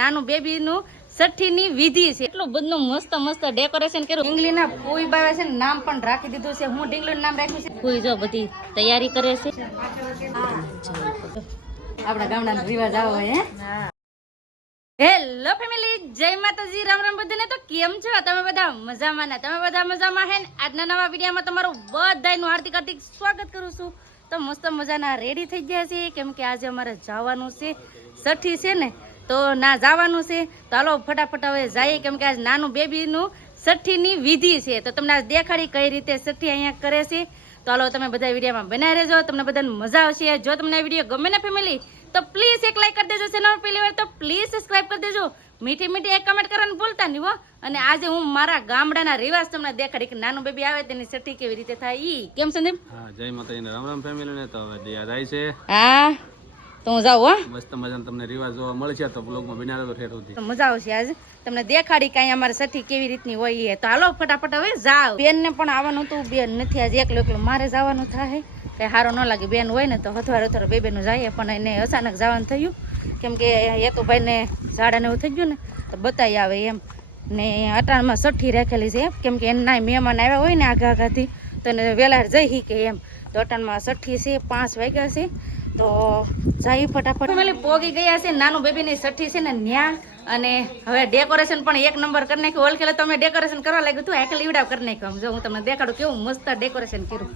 નાનું બેબીનું સઠ્ઠીની વિધિ છે. એટલું બધું મસ્ત મસ્ત ડેકોરેશન કર્યું. ઢીંગલીના ફૂઈ બાવે છે, નામ પણ રાખી દીધું છે. હું ઢીંગલીનું નામ રાખ્યું છે. ફૂઈ જો બધી તૈયારી કરે છે. આપણા ગામડાનો રિવાજ આવો હે. હેલો ફેમિલી, જય માતાજી, રામ રામ બધાને. તો કેમ છો તમે બધા? મજામાં ને? તમે બધા મજામાં હે ને? આજના નવા વિડીયોમાં તમારું બધાનું હાર્દિક હાર્દિક સ્વાગત કરું છું. તો મસ્ત મજાના રેડી થઈ ગયા છે, કેમ કે આજે અમારે જવાનું છે, સઠ્ઠી છે ને, તો ના જવાનું છે. તો હાલો ફટાફટ હવે જઈએ, કેમ કે આજ નાનું બેબીનું સઠ્ઠીની વિધિ છે. તો તમને આજ દેખાડી કઈ રીતે સઠ્ઠી અહીંયા કરે છે. તો હાલો તમે બધા વિડીયોમાં બનાવી રહેજો, તમને બધાને મજા આવશે. જો તમને આ વિડીયો ગમે ને ફેમિલી, તો પ્લીઝ એક લાઈક કરી દેજો. ચેનલ પહેલી વાર તો પ્લીઝ સબસ્ક્રાઇબ કરી દેજો. મીઠી મીઠી એક કમેન્ટ કરવાનું ભૂલતા નહીં હો. અને આજે હું મારા ગામડાના રિવાજ તમને દેખાડી કે નાનું બેબી આવે તેની સઠ્ઠી કેવી રીતે થાય ઈ. કેમ સંદીપ? હા, જય માતાજી, રામ રામ ફેમિલી ને. તો હવે દિયા જાય છે. હા, તો હું જાઉં હો. મસ્ત મજાનો તમને રિવાજ જોવા મળશે, તો બ્લોગમાં બિના તો ઠેઠ સુધી મજા આવશે. આજ તમને દેખાડી કે અમારે સઠ્ઠી કેવી રીતની હોય. તો હાલો ફટાફટ હવે જાવ. બેન ને પણ આવવાનું હતું, બેન નથી આજે, એકલો એકલો મારે જવાનું થાય. કઈ સારો ન લાગે, બેન હોય ને તો હથવાર હથવાર બે બેનું જાય, પણ એને અચાનક જવાનું થયું, કેમ કે હેતુભાઈ ને ઝાડા ને એવું થઈ ગયું ને, તો બતાવી આવે એમ. ને અટાણમાં સઠ્ઠી રાખેલી છે, કેમ કે એના મહેમાન આવ્યા હોય ને આઘા આઘાથી, તો એને વહેલા જઈ શીખે એમ. તો અટાણમાં સઠ્ઠી છે, 5 વાગ્યા છે. તો જઈ ફટાફટ પોગી ગયા છે. નાનું બેબીની સઠ્ઠી છે ને ન્યા. અને હવે ડેકોરેશન પણ એક નંબર કરી નાખ્યું. ઓલખેલે તમે ડેકોરેશન કરવા લાગ્યું હતું, આખે લીવડાવ કરી નાખ્યું. જો હું તમને દેખાડું કેવું મસ્ત ડેકોરેશન કર્યું.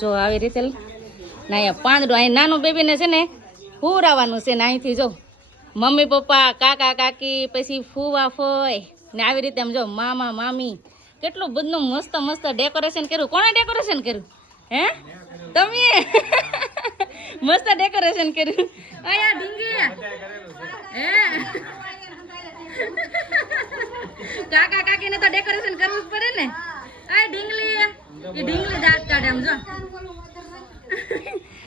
જો આવી રીતે ના અહીંયા પાંદડું, અહીં નાનું બેબીને છે ને હુરાવાનું છે ને અહીંથી જો મમ્મી પપ્પા, કાકા કાકી, પછી ફૂવા ફોય ને આવી રીતે આમ જો મામા મામી, કેટલું બધું મસ્ત મસ્ત ડેકોરેશન કર્યું. કોણે ડેકોરેશન કર્યું? હે તમે? મસ્ત ડેકોરેશન કર્યું. અહીંયા ઢીંગી હે કાકા કાકીને તો ડેકોરેશન કરવું જ પડે ને. આ ઢીંગલી એ ઢીંગલી દાંત કાઢે આમ જો.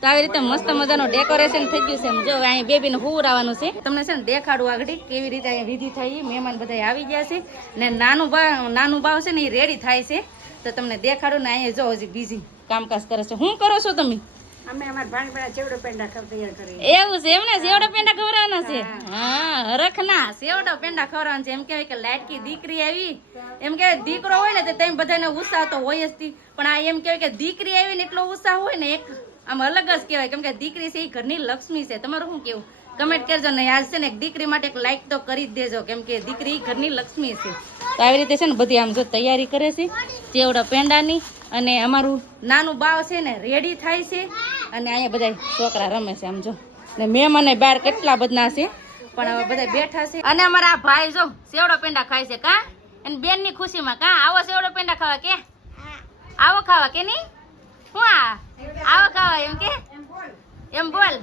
તો આવી રીતે મસ્ત મજાનું ડેકોરેશન થઈ ગયું છે. એમ જો અહીં બેબીને હુરાવાનું છે. તમને છે ને દેખાડું આગળ કેવી રીતે અહીંયા વિધિ થઈ. મહેમાન બધા આવી ગયા છે ને નાનું બાવ છે ને એ રેડી થાય છે. તો તમને દેખાડું ને અહીંયા જો હજી બીજી કામકાજ કરે છે. શું કરો છો તમે? અમે અમાર ભાણેજના ચેવડો પેંડા તૈયાર કરી. એવું છે એમને? સેવડો પેંડા ખવડાવવાના છે? હા, હરખના સેવડો પેંડા ખવડાવવાના છે. એમ કહેવાય કે લાડકી દીકરી આવી, એમ કે દીકરો હોય ને તો તેમ બધાને ઉત્સાહ તો હોય જ થી, પણ આ એમ કહેવાય કે દીકરી આવી ને એટલો ઉત્સાહ હોય ને, એક આમ અલગ જ કહેવાય. કેમ કે દીકરી છે એ ઘરની લક્ષ્મી છે. તમારું શું કેવું? કમેન્ટ કરજો ને. આજ છે ને એક દીકરી માટે એક લાઈક તો કરી જ દેજો, કેમ કે દીકરી ઘરની લક્ષ્મી છે. તો આવી રીતે છે ને બધી આમ જો તૈયારી કરે છે ચેવડા પેંડાની. અને અમારું નાનું બાવ છે ને રેડી થાય છે. અને અહીંયા બધા છોકરા રમે છે આમ જો. ને મહેમાન બહાર કેટલા બધા છે, પણ હવે બધા બેઠા છે. અને અમારા આ ભાઈ જો સેવડો પેંડા ખાય છે. કા એની બેન ની ખુશીમાં કા આવો સેવડો પેંડા ખાવા કે આવો ખાવા કે નહીં? હું આવો ખાવા એમ કે એમ બોલ.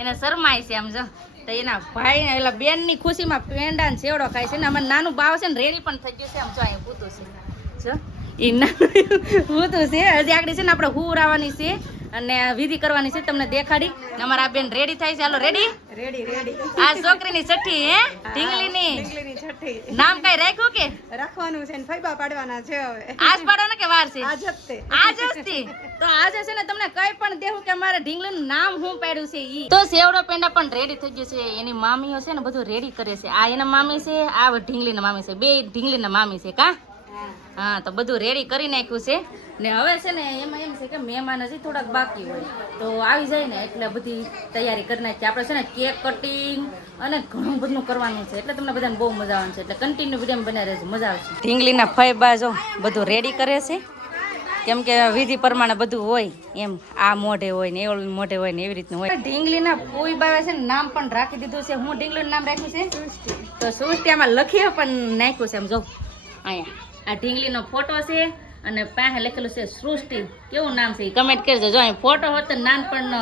એને શરમાય છે આમ જો. તો એના ભાઈ ને એટલે બેન ની ખુશીમાં પેંડા ને સેવડો ખાય છે. ને અમારે નાનું બાવ છે ને રેડી પણ થઈ ગયું છે આમ જો. અહીંયા પૂતું છે જો એ નાનું પૂતું છે. હજી આગળ છે ને આપણે હુરાવાની છે અને વિધિ કરવાની છે. તમને દેખાડી. અમારા બેન રેડી થાય છે. હાલો રેડી રેડી રેડી. આ છોકરીની સઠ્ઠી હે ઢીંગલીની છઠ્ઠી નામ કઈ રાખ્યું કે રાખવાનું છે ને ફૈબા પાડવાના છે. હવે આજ પાડવાના કે વાર છે? આજ જ તે. આજ જ તે. તો આજે છે ને તમને કઈ પણ દેવું કે મારે ઢીંગલીનું નામ હું પાડ્યું છે ઈ. તો સેવડો પેંડા પણ રેડી થઈ ગયું છે. એની મામીઓ છે ને બધું રેડી કરે છે. આ એના મામી છે, આ ઢીંગલીના મામી છે. બે ઢીંગલીના મામી છે. કા હા, તો બધું રેડી કરી નાખ્યું છે. ને હવે છે ને એમાં એમ છે કે મહેમાન હજી થોડાક બાકી હોય તો આવી જાય ને એટલે બધી તૈયારી કરી નાખીએ. આપણે છે ને કેક કટિંગ અને ઘણું બધું કરવાનું છે. એટલે તમને બધાને બહુ મજા આવશે. એટલે કન્ટિન્યુ વિડીયો બનાવી રહેશે, મજા આવશે. ઢીંગલીના ફૈબા જો બધું રેડી કરે છે, કેમ કે વિધિ પ્રમાણે બધું હોય એમ. આ મોઢે હોય ને એવું મોઢે હોય ને એવી રીતનું હોય. ઢીંગલીના ફૂઈ બાવે છે ને નામ પણ રાખી દીધું છે. હું ઢીંગલીનું નામ રાખ્યું છે તો સૃષ્ટિ. આમાં લખીએ પણ નાખ્યું છે એમ જો. અહીંયા આ ઢીંગલીનો ફોટો છે અને પાસે લખેલું છે સૃષ્ટિ. કેવું નામ છે કમેન્ટ કરજો. જો અહીં ફોટો હોત તો નાનપણનો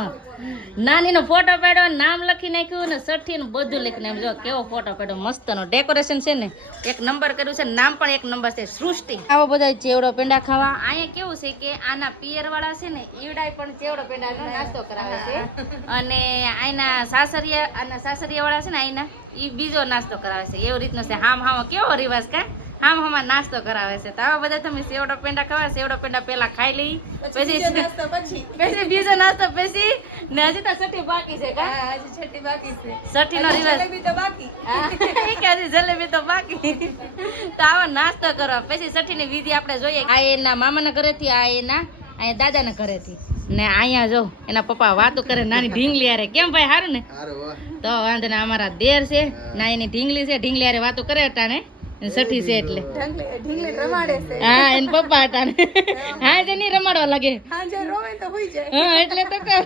નાનીનો ફોટો પાડ્યો, નામ લખી નાખ્યું ને સઠ્ઠીનું બધું લખીને એમ જો કેવો ફોટો પાડ્યો. મસ્તનો ડેકોરેશન છે ને એક નંબર કર્યું છે. નામ પણ એક નંબર છે સૃષ્ટિ. આવો બધા ચેવડો પેંડા ખાવા. અહીંયા કેવું છે કે આના પિયર વાળા છે ને ઈવડાય પણ ચેવડો પેંડા નાસ્તો કરાવે છે. અને આના સાસરિયા વાળા છે ને અહીંના એ બીજો નાસ્તો કરાવે છે. એવી રીતનો છે. હામ કેવો રિવાજ કા આમ હમણાં નાસ્તો કરાવે છે તો આવા બધા તમે સેવડો પેંડા ખાવા સેવડો પેંડા પેલા ખાઈ લઈ પછી પછી બીજો નાસ્તો પછી ને હજી તો છઠ્ઠી બાકી છે કા છઠ્ઠી નો રિવાજ કે હજી જલેબી તો બાકી તો આવો નાસ્તો કરવા પછી છઠ્ઠી ની વિધિ આપણે જોઈએ આ એના મામાના ઘરેથી આ એના અહીંયા દાદાના ઘરેથી ને અહીંયા જો એના પપ્પા વાતો કરે નાની ઢીંગલી હારે કેમ ભાઈ સારું ને તો વાંધો ને અમારા દેર છે ના એની ઢીંગલી છે ઢીંગલી હારે વાતો કરે અટાણે છઠ્ઠી છે એટલે હા એને પપ્પા અટાણે હા જે નહીં રમાડવા લાગે હા એટલે તો કહું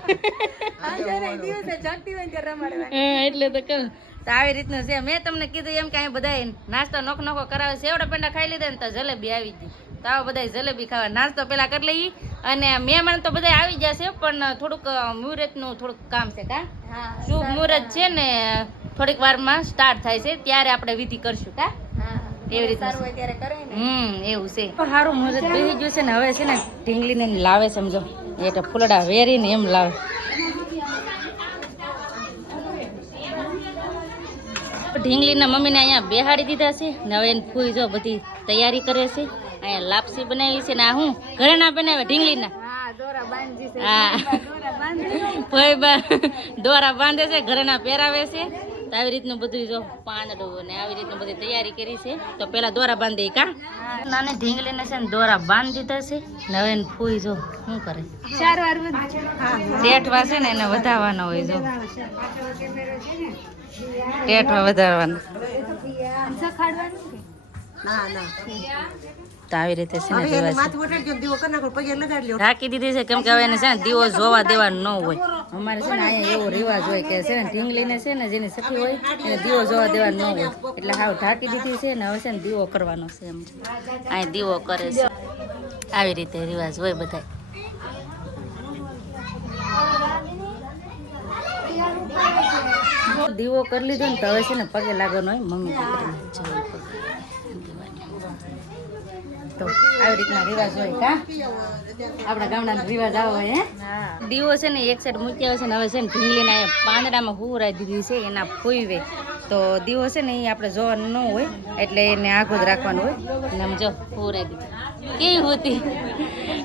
હા એટલે તો કહું તો આવી રીતનું છે મેં તમને કીધું એમ કે અહીં બધા નાસ્તો નોખો નોખો કરાવે સેવડા પેંડા ખાઈ લીધા ને તો જલેબી આવી ગઈ તો આવો બધા જલેબી ખાવા નાસ્તો પેલા કરી લઈએ અને મહેમાન તો બધા આવી જશે પણ થોડુંક મુહૂર્તનું થોડુંક કામ છે કા શુભ મુહૂર્ત છે ને થોડીક વારમાં સ્ટાર્ટ થાય છે ત્યારે આપણે વિધિ કરશું કા એવી રીતે એવું છે સારું મુહૂર્ત બેસી ગયું છે ને હવે છે ને ઢીંગલીને લાવે સમજો એટલે ફૂલડા વેરીને એમ લાવે ઢીંગલીના મમ્મીને અહીંયા બેહાડી દીધા છે ને હવે એને ફૂઈ જો બધી તૈયારી કરે છે અહીંયા લાપસી બનાવી છે ને આ હું ઘરે ના બનાવે ઢીંગલીના હા ફોઈ દોરા બાંધે છે ઘરે ના પહેરાવે છે તો આવી રીતનું બધું જો પાંદડું ને આવી રીતનું બધી તૈયારી કરી છે તો પેલા દોરા બાંધી કા નાની ઢીંગલીને છે ને દોરા બાંધી દીધા છે ને હવે એને ફૂઈ જો શું કરે ટેટવા છે ને એને વધારવાનો હોય જો ટેટવા વધારવાનો તો આવી રીતે છે ને ઢાંકી દીધી છે કેમ કે હવે એને છે ને દીવો જોવા દેવા ન હોય અમારે છે ને અહીંયા એવો રિવાજ હોય કે છે ને ઢીંગલીને છે ને જેની સખી હોય એને દીવો જોવા દેવા ન હોય એટલે હાવ ઢાંકી દીધી છે ને હવે છે ને દીવો કરવાનો છે એમ અહીંયા દીવો કરે છે આવી રીતે રિવાજ હોય બધા દીવો કરી લીધો ને તો હવે છે ને પગે લાગવાનો હોય મમ્મી દીકરીને જવું પગે તો આવી રીતના રિવાજ હોય કા આપણા ગામના રિવાજ આવો હોય હે દીવો છે ને એક સાઈડ મૂક્યા હોય છે ને હવે છે ને ઢીંગલીને અહીંયા પાંદડામાં હુરાઈ દીધી છે એના ફૂઈવે તો દીવો છે ને એ આપણે જોવાનું ન હોય એટલે એને આખું જ રાખવાનું હોય અને આમ જો હુરાઈ દીધી કેવી હોતી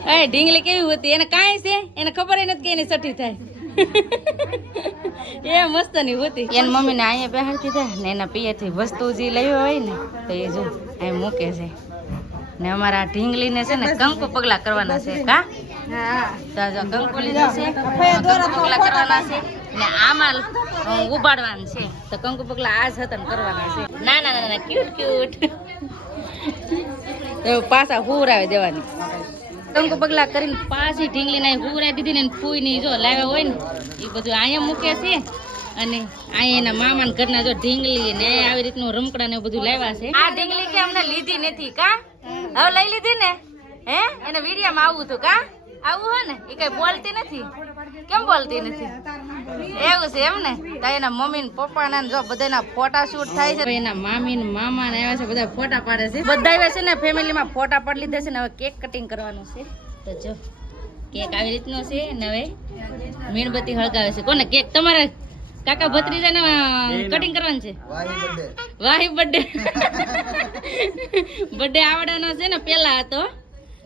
એ ઢીંગલી કેવી હોતી એને કાંઈ છે એને ખબર નથી કે એની સઠ્ઠી થાય એ મસ્ત ની હોતી એની મમ્મીને અહીંયા બેહાડતી હતા ને એના પિયરથી વસ્તુ જે લઈ હોય ને તો એ જો અહીં મૂકે છે ને અમારા ઢીંગલીને છે ને કંકુ પગલા કરવાના છે કા તો જો કંકુ લીધું છે કંકુ પગલા કરવાના છે ને આમાં ઉબાડવાનું છે તો કંકુ પગલા આ જ હતા કરવાના છે ના ના ના ક્યુટ ક્યુટ એવું પાછા હુરાવી દેવાની કંકુ પગલા કરીને પાછી ઢીંગલીને હુરાવી દીધી ને ફૂઈ ની જો લાવ્યા હોય ને એ બધું અહીંયા મૂકે છે અને અહીંયા એના મામા ઘરના જો ઢીંગલી ને આવી રીતનું રમકડા ને બધું લાવ્યા છે આ ઢીંગલી કે અમને લીધી નથી કા હવે લઈ લીધી ને હે એને વિડીયામાં આવું હતું કા આવું હોય ને એ કઈ બોલતી નથી કેમ બોલતી નથી એવું છે એમ ને તો એના મમ્મી ને પપ્પા ના જો બધાના ફોટા શૂટ થાય છે એના મામી ને મામા ને આવ્યા છે બધા ફોટા પાડે છે બધા આવ્યા છે ને ફેમિલીમાં ફોટા પાડી લીધા છે ને હવે કેક કટિંગ કરવાનું છે તો જો કેક આવી રીતનો છે ને હવે મીણબત્તી હળગાવે છે કોને કેક તમારે કાકા ભત્રીજા ને કટિંગ કરવાનું છે વાહી બર્થડે બર્થડે આવવાનો છે ને પેલા હતો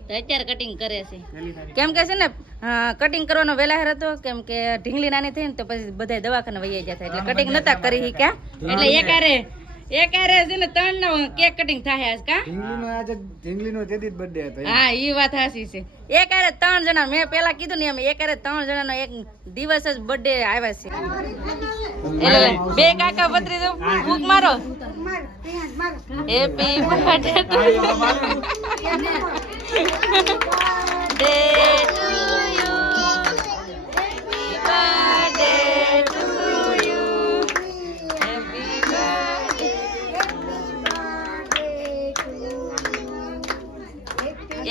તો અત્યારે કટિંગ કરે છે કેમ કે છે ને કટિંગ કરવાનો વેલાહેર હતો કેમ કે ઢીંગલી નાની થઈ ને તો પછી બધા દવાખાને વહી જતા એટલે કટિંગ નતા કરી શક્યા એટલે એકારે છે ને 3 નો કેક કટિંગ થાય આજ કા ઢીંગલીનો તેથી જ બર્થડે હતો હા ઈ વાત હાસી છે એકારે 3 જણા મેં પેલા કીધું ને એમ એકારે 3 જણાનો એક દિવસ જ બર્થડે આવ્યા છે એટલે બે કાકા ભત્રીજો ફૂંક મારો હેપી બર્થડે ટુ યુ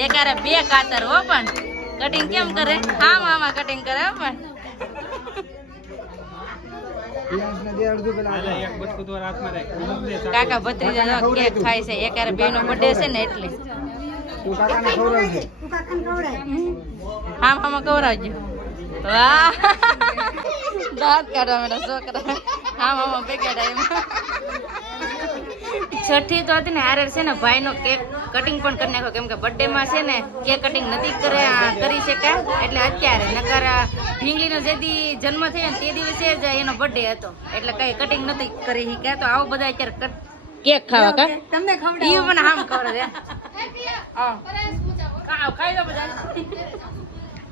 એકારે બે કાતર હો પણ કટિંગ કેમ કરે હા મામા કટિંગ કરે હો પણ કાકા ભત્રીજા કેક ખાય છે એકારે બે નો બર્થડે છે ને એટલે હા મામા કવરાવજો વાહ દાંત કાઢવા મેળા છોકરા હા મામા બેગાડા એમાં છઠ્ઠી તો હતી ને હારે છે ને ભાઈનો કેક કટિંગ પણ કરી નાખ્યો, કેમ કે બર્થડે માં છે ને કેક કટિંગ નથી કરી શક્યા, એટલે અત્યારે નકર ઢીંગલીનો જે દી જન્મ થયો ને તે દિવસે જ એનો બર્થડે હતો, એટલે કઈ કટિંગ નથી કરી શક્યા. તો આવો બધા અત્યારે કેક ખાવા કા તમને ખવડાવો. ઈ પણ આમ ખવડાવે ખાઈ લો બધા.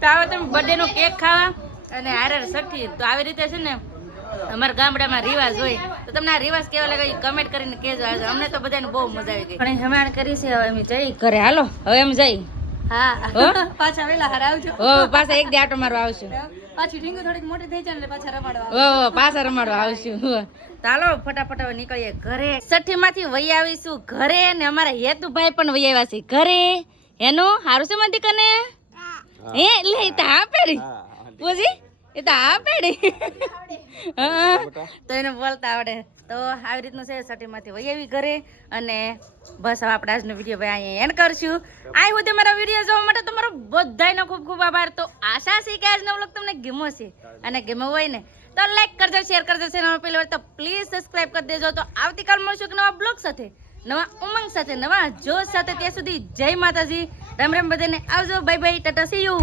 તો આવો તમે બર્થડે નો કેક ખાવા અને હારે છઠ્ઠી. તો આવી રીતે છે ને અમારા ગામડામાં રિવાજ હોય, તો તમને આ રિવાજ કેવા લાગે કમેન્ટ કરીને કહેજો. અમને તો બધાને બહુ મજા આવી ગઈ. પણ હમાણ કરી છે, હવે અમે જઈ ઘરે. હાલો હવે એમ જઈ. હા હો? પાછા વેલા હાર આવજો. હો પાછા એક દી આટો મારવા આવશું. પાછી ઢીંગુ થોડીક મોટી થઈ જાય ને એટલે પાછા રમાડવા હો પાછા રમાડવા આવશું. ચાલો ફટાફટ હવે નીકળીએ ઘરે. છઠ્ઠી માંથી વહી આવીશું ઘરે, ને અમારા હેતુભાઈ પણ વહી આવ્યા છે ઘરે. એનું હારું છે મંદી કને હે લે તો હા પેડી પૂજી એ તો હા પેડી તો એને બોલતા આવડે. તો આવી રીતનું છે, છઠ્ઠીમાંથી વહી આવી ઘરે. અને બસ હવે આપણે આજનો વિડીયો ભાઈ અહીંયા એન્ડ કરશું. આ સુધી મારા વિડીયો જોવા માટે તમારો બધાનો ખૂબ ખૂબ આભાર. તો આશા છે કે આજનો વ્લોગ તમને ગમ્યો છે, અને ગમ્યો હોય ને તો લાઈક કરજો, શેર કરજો. ચેનલ પહેલી વાર તો પ્લીઝ સબસ્ક્રાઇબ કરી દેજો. તો આવતીકાલ મળશું એક નવા બ્લોગ સાથે, નવા ઉમંગ સાથે, નવા જોશ સાથે. ત્યાં સુધી જય માતાજી, રામ રામ બધાને. આવજો, bye bye, Tata, C you.